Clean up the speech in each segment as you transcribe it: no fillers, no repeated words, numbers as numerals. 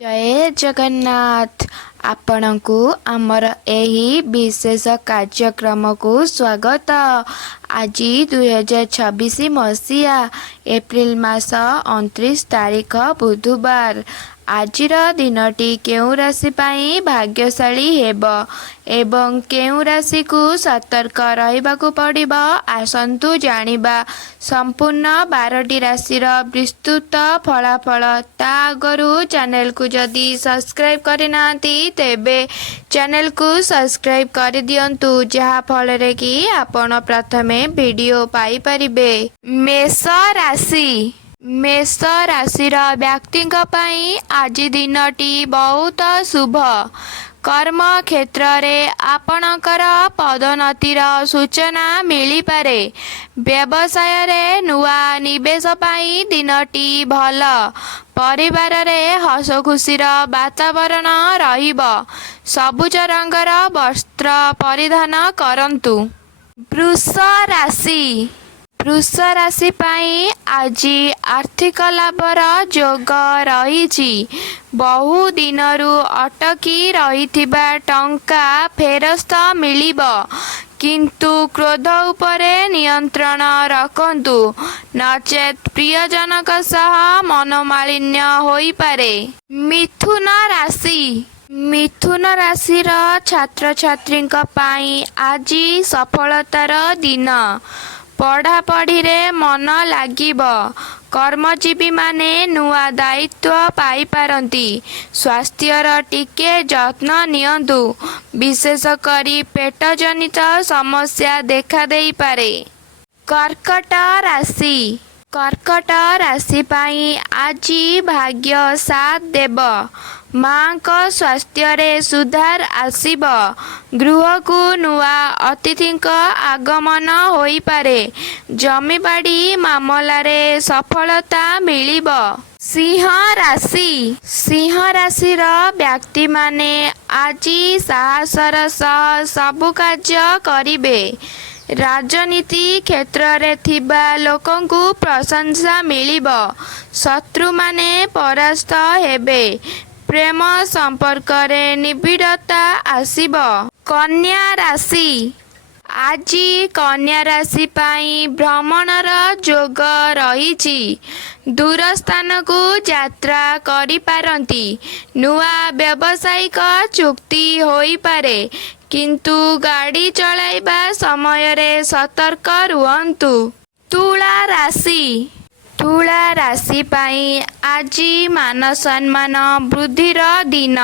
जय जगन्नाथ। आपणଙ୍କୁ आमर एही विशेष कार्यक्रम को स्वागत। आज 2026 मसीहा एप्रिल मास 29 तारीख बुधवार। आजिर दिनटी केउ राशि पाई भाग्यशाली हेब एवं केउ राशि को सतर्क रहिबाकु पड़िबो आसंतु जानिबा। संपूर्ण 12टी राशिर विस्तृत फलाफल ता आगरू चैनल को जदि सब्सक्राइब करनांती तेबे चैनल को सब्सक्राइब कर दियंतु जहा फल रे कि आपण प्रथमे वीडियो पाई परिबे। मेष राशि मेष राशिर व्यक्तिंक पई आज दिनटी बहुत शुभ। कर्म क्षेत्र रे आपणकर पदोन्नतिर सूचना मिली पारे। व्यवसाय रे नुआ निवेश पाई दिनटी भल। परिवार रे हस खुशीर वातावरण रहिबो। सबुज रंगर वस्त्र परिधान करंतु। वृष राशि पाई आज आर्थिक लाभर जोग रही। बहु दिनरू अटकी रहिथिबा टंका फेरस्त मिलिबो किंतु क्रोध उपरे नियंत्रण रखंतु नचेत प्रियजनक सह मनोमालिन्य होई पारे। मिथुन राशिर छात्र छात्रींक पाई आज सफलतार दिन। पढ़ापढ़ी रे मन लागिबो। कर्मजीवी माने नुआ दायित्व पाई पारंती। स्वास्थ्यर टिके जत्न नियंतु। विशेष करी पेट जनित समस्या देखा देई पारे। कर्कट राशि पाई आज भाग्य साथ देव। माँ को स्वास्थ्य रे सुधार आसीब। गृह को नुआ अतिथि आगमन होई पारे। जमीबाड़ी मामला रे सफलता मिलिब। सिंह राशिर व्यक्ति माने आज साहसर सह सबु कार्य करिबे। राजनीति क्षेत्र रे थिबा लोकंकु प्रशंसा मिलिब। शत्रु माने परास्त हेबे। प्रेम संपर्क रे निबिड़ता आसीब। आज कन्या राशि पाई भ्रमणर जोग रही। दूर स्थान को यात्रा करि पारंती। नुआ व्यावसायिक चुक्ति होई पारे किंतु गाड़ी चलाइबा समय रे सतर्क रुहंतु। तुला राशि पाई आज मान सम्मान वृद्धिर दिन।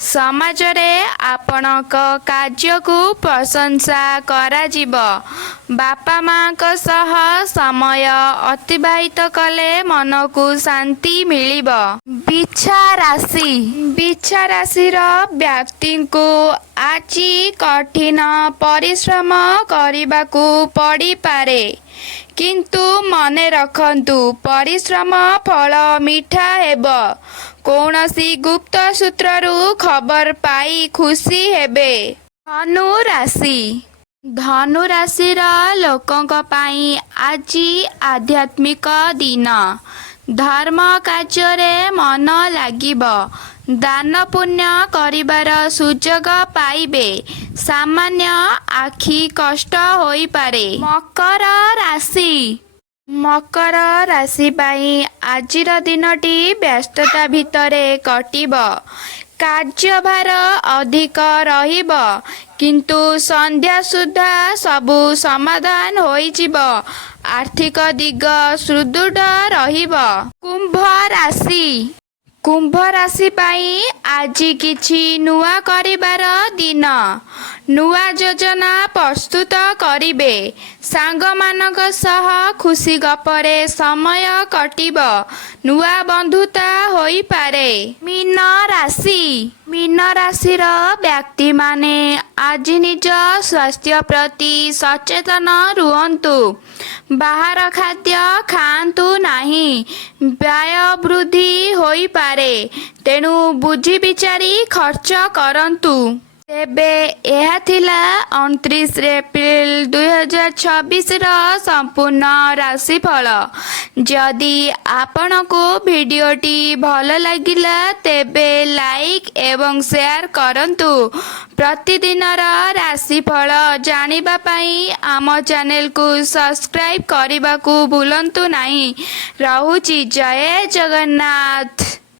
समाज रे आपणक कार्य को प्रशंसा करा जिवो। बापा माँ को सह समय अतिबाहित कले मन को शांति मिलिबो। बिच्छा राशिर व्यक्ति को आज कठिन परिश्रम करबाकू पड़ी पारे किंतु मने रखंतु परिश्रम फल मिठा हेबो। कौनसी गुप्त सूत्ररू खबर पाई खुशी हेबे। धनु राशिर लोकंक पाई आज आध्यात्मिक दिन। धर्म कार्य रे मन लागिबो। दान पुण्य करिबार सुजोग पाइबे। सामान्य आखि कष्ट होई पारे। मकर राशि पाई आजिर दिनटी व्यस्तता भितरे कटिबो। कार्यभार अधिक रहिबो किंतु संध्या सुधा सबु समाधान होई जिवो। आर्थिक दिग सुदृढ़ रहिबो। कुंभ राशि पाई आज किछि नुआ करिबार दिन। नुआ योजना प्रस्तुत करिबे। सांग मानक सह खुशी गपरे समय कटिबो। नुआ बंधुता होई पारे। मीन राशिर व्यक्ति माने आज निज स्वास्थ्य प्रति सचेतन रुहंतु। बाहर खाद्य खांतु नाही। व्यय वृद्धि होई पारे तेणु बुझी विचारी खर्च करंतु। ତେବେ ଏହା ଥିଲା 29 ଏପ୍ରିଲ 2026ର ସମ୍ପୂର୍ଣ୍ଣ ରାଶିଫଳ। ଯଦି ଆପଣଙ୍କୁ ଭିଡ଼ିଓଟି ଭଲ ଲାଗିଲା ତେବେ ଲାଇକ୍ ଏବଂ ସେୟାର କରନ୍ତୁ। ପ୍ରତିଦିନର ରାଶିଫଳ ଜାଣିବା ପାଇଁ ଆମ ଚ୍ୟାନେଲକୁ ସବସ୍କ୍ରାଇବ୍ କରିବାକୁ ଭୁଲନ୍ତୁ ନାହିଁ। ରହୁଛି, ଜୟ ଜଗନ୍ନାଥ।